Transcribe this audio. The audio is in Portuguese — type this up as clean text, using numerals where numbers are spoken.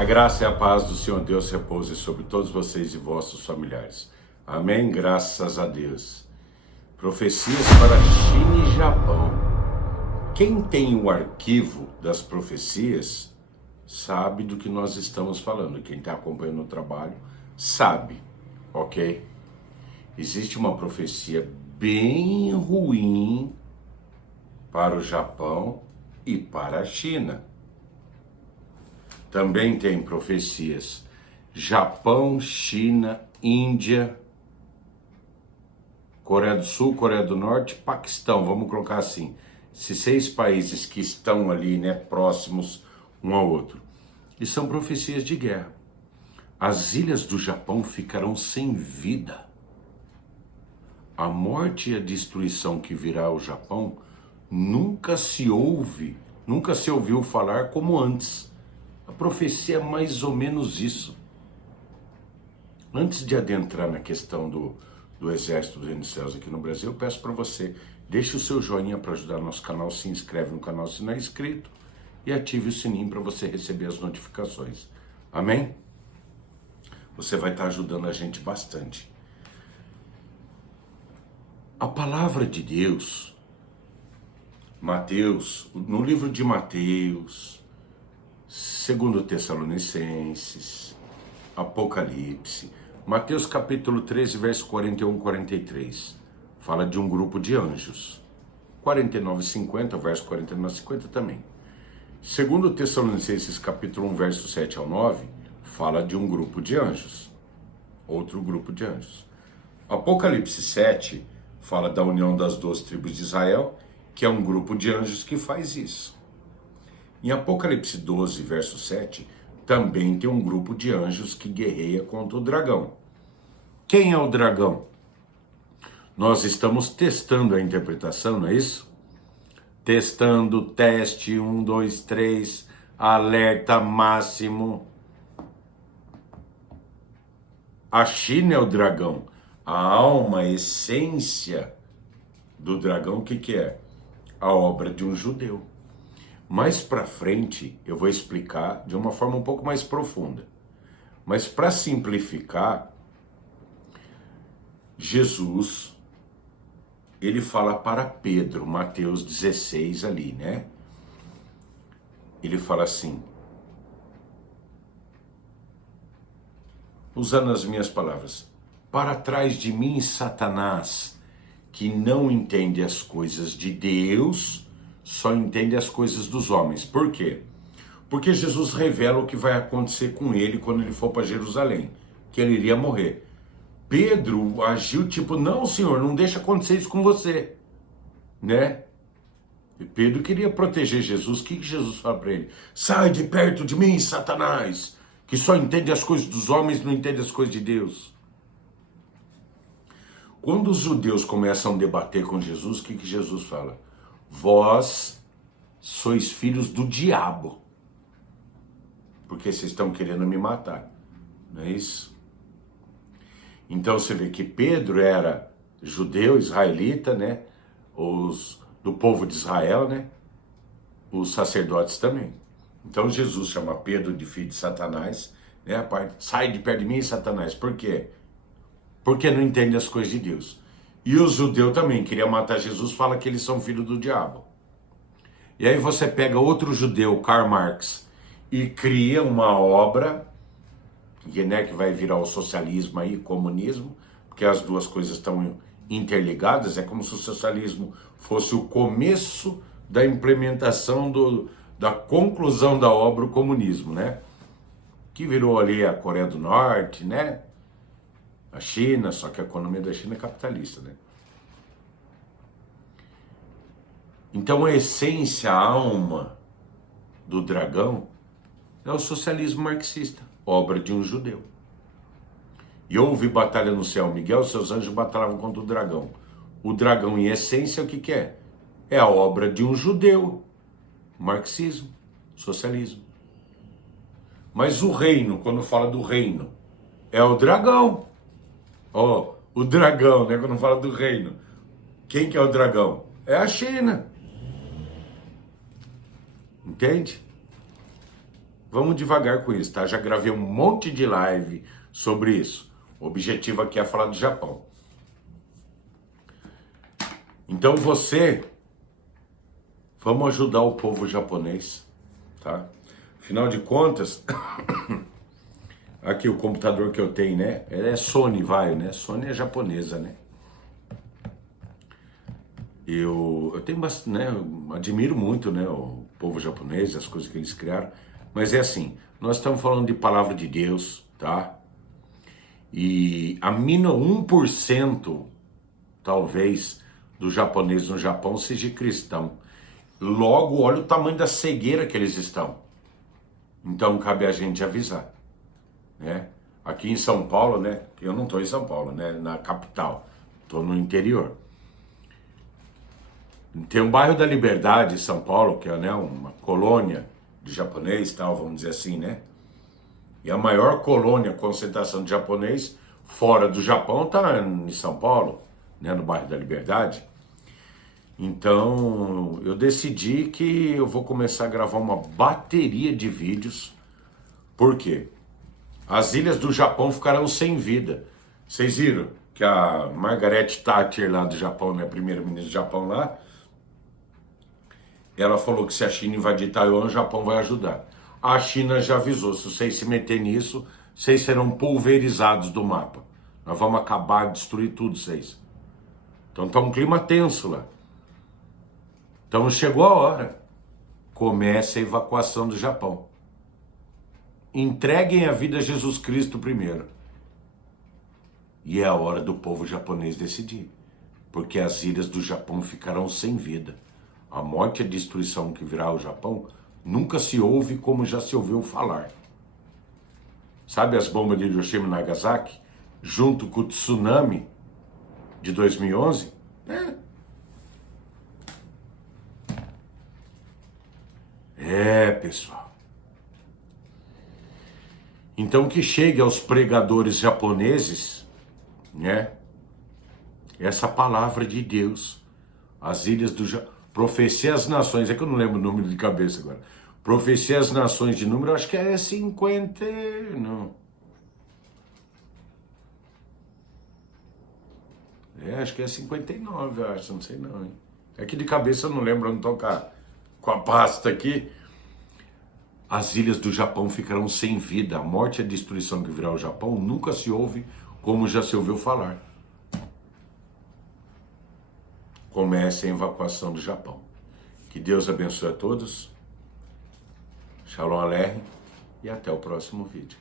a graça e a paz do Senhor Deus repouse sobre todos vocês e vossos familiares. Amém? Graças a Deus. Profecias para China e Japão. Quem tem o arquivo das profecias sabe do que nós estamos falando. Quem está acompanhando o trabalho sabe, ok? Existe uma profecia bem ruim para o Japão e para a China. Também tem profecias Japão, China, Índia, Coreia do Sul, Coreia do Norte, Paquistão, vamos colocar assim, esses 6 países que estão ali, né, próximos um ao outro. E são profecias de guerra. As ilhas do Japão ficarão sem vida. A morte e a destruição que virá ao Japão nunca se ouviu falar como antes. A profecia é mais ou menos isso. Antes de adentrar na questão do Exército dos Reinos dos Céus aqui no Brasil, eu peço para você, deixe o seu joinha para ajudar nosso canal, se inscreve no canal se não é inscrito e ative o sininho para você receber as notificações. Amém? Você vai estar ajudando a gente bastante. A palavra de Deus, Mateus, no livro de Mateus, 2 Tessalonicenses, Apocalipse, Mateus capítulo 13, verso 41 e 43, fala de um grupo de anjos. 49 e 50, verso 49 e 50 também. 2 Tessalonicenses capítulo 1, verso 7 ao 9, fala de um grupo de anjos. Outro grupo de anjos. Apocalipse 7 fala da união das 12 tribos de Israel, que é um grupo de anjos que faz isso. Em Apocalipse 12, verso 7, também tem um grupo de anjos que guerreia contra o dragão. Quem é o dragão? Nós estamos testando a interpretação, não é isso? Testando, teste, 1, 2, 3, alerta máximo. A China é o dragão. A alma, a essência do dragão, o que é? A obra de um judeu. Mais para frente eu vou explicar de uma forma um pouco mais profunda. Mas para simplificar, Jesus, ele fala para Pedro, Mateus 16 ali, né? Ele fala assim, usando as minhas palavras, para trás de mim, Satanás, que não entende as coisas de Deus, só entende as coisas dos homens. Por quê? Porque Jesus revela o que vai acontecer com ele quando ele for para Jerusalém, que ele iria morrer. Pedro agiu tipo, não, senhor, não deixa acontecer isso com você, né? E Pedro queria proteger Jesus. O que Jesus fala para ele? Sai de perto de mim, Satanás, que só entende as coisas dos homens, não entende as coisas de Deus. Quando os judeus começam a debater com Jesus, o que Jesus fala? Vós sois filhos do diabo, porque vocês estão querendo me matar, não é isso? Então você vê que Pedro era judeu, israelita, né? Os do povo de Israel, né? Os sacerdotes também. Então Jesus chama Pedro de filho de Satanás, né? Sai de perto de mim, Satanás. Por quê? Porque não entende as coisas de Deus. E o judeu também queria matar Jesus, fala que eles são filhos do diabo. E aí você pega outro judeu, Karl Marx, e cria uma obra, né, que vai virar o socialismo aí, comunismo, porque as duas coisas estão interligadas, é como se o socialismo fosse o começo da implementação da conclusão da obra, o comunismo, né? Que virou ali a Coreia do Norte, né? A China, só que a economia da China é capitalista, né? Então a essência, a alma do dragão é o socialismo marxista, obra de um judeu. E houve batalha no céu, Miguel, seus anjos batalhavam contra o dragão. O dragão em essência o que é? É a obra de um judeu, marxismo, socialismo. Mas o reino, quando fala do reino, é o dragão. Ó, o dragão, né? Quando fala do reino. Quem que é o dragão? É a China. Entende? vamos devagar com isso, tá? Já gravei um monte de live sobre isso. O objetivo aqui é falar do Japão. Então vamos ajudar o povo japonês, tá? Afinal de contas, aqui o computador que eu tenho, né? É Sony, né? Sony é japonesa, né? Eu tenho bastante, né? Eu admiro muito, né? O povo japonês, as coisas que eles criaram. Mas é assim, nós estamos falando de palavra de Deus, tá? E a mínima 1%, talvez, dos japoneses no Japão seja cristão. Logo, olha o tamanho da cegueira que eles estão. Então, cabe a gente avisar, né? Aqui em São Paulo, né? Eu não estou em São Paulo, né? Na capital. Estou no interior. Tem um bairro da Liberdade, em São Paulo, que é, né, uma colônia de japonês, tal, vamos dizer assim, né? E a maior colônia, concentração de japonês fora do Japão está em São Paulo, né, no bairro da Liberdade. Então, eu decidi que eu vou começar a gravar uma bateria de vídeos. Por quê? As ilhas do Japão ficarão sem vida. Vocês viram que a Margaret Thatcher lá do Japão, né, primeira-ministra do Japão lá, ela falou que se a China invadir Taiwan, o Japão vai ajudar. A China já avisou, se vocês se meterem nisso, vocês serão pulverizados do mapa. Nós vamos acabar, destruir tudo, vocês. Então tá um clima tenso lá. Então chegou a hora. Comece a evacuação do Japão. Entreguem a vida a Jesus Cristo primeiro. E é a hora do povo japonês decidir. Porque as ilhas do Japão ficarão sem vida. A morte e a destruição que virá ao Japão nunca se ouve como já se ouviu falar. Sabe as bombas de Hiroshima e Nagasaki? Junto com o tsunami de 2011? Pessoal. Então que chegue aos pregadores japoneses, né? Essa palavra de Deus. As ilhas do Japão. Profecia às nações, é que eu não lembro o número de cabeça agora. Profecia às nações de número, acho que é 50, não. Acho que é 59, eu acho, não sei não, hein? É que de cabeça eu não lembro, eu não tô com a pasta aqui. As ilhas do Japão ficarão sem vida. A morte e a destruição que virá ao Japão nunca se ouve como já se ouviu falar. Comece a evacuação do Japão. Que Deus abençoe a todos. Shalom Aleichem e até o próximo vídeo.